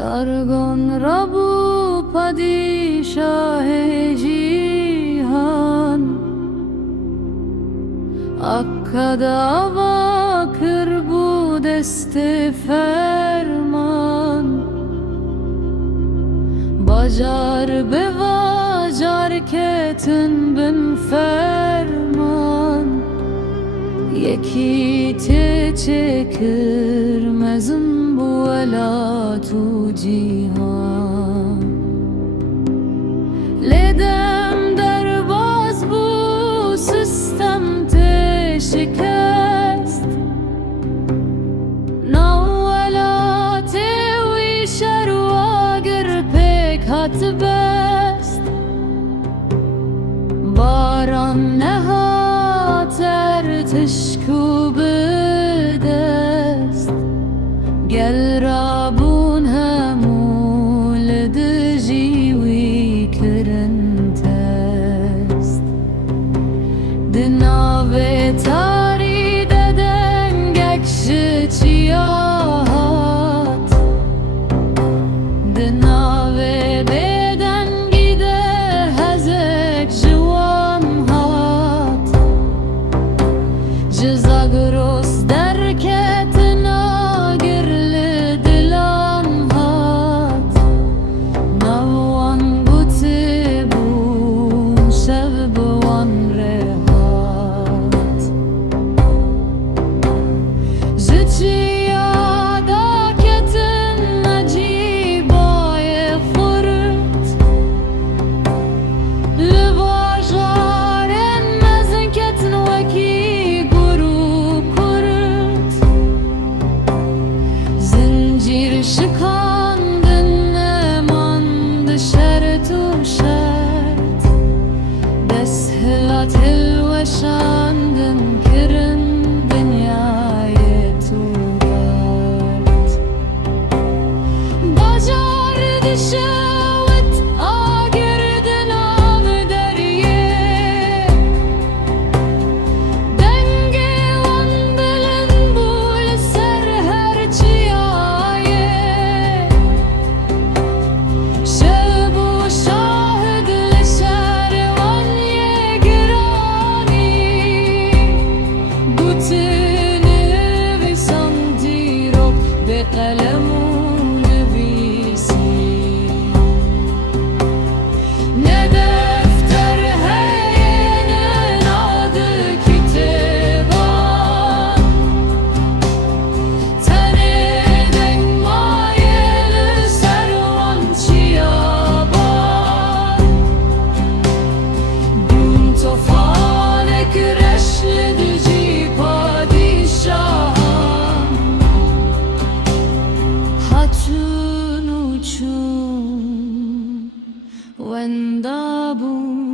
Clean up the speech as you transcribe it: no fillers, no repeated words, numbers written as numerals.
Dargon Rabu Padişah-ı Cihan, Akkada bakır bu deste ferman. Bacar bevacar ketin bin ferman. Yeki te çekirmezim bu elatu cihan. Ledem derbaz bu sistem te şikest. Navvela te wişer vagir pek hat best. Baran nehat ertişku bedest. Gel Rabun hemul dijiwi kirin test. Dinave tari deden gekşi çiyahat. Dinave beden gide hezek jiwan hat. Cizagros derketina girli dilan hat. Navan guti bun şev buvan rehat. Zıçiyada ketin nacibaye fırt. Livajaren mezin ketin veki guru kurt. Zincir şıkandın emandı şert u şert. Deshilat hilveşandın kirin dünyayı tuğart. Bacar dişevet agirdin av deriye. Denge vandılın bul ser her çiyaye. Şebu şahidli şervan ye girani. Gutini visandirok be kalemu nevisi. Ne defter heyenin adı kitaban. Teneden mayeli servan çiyaban. Bun tofane küreşli düci padişahım. Hatun uçum Vendabun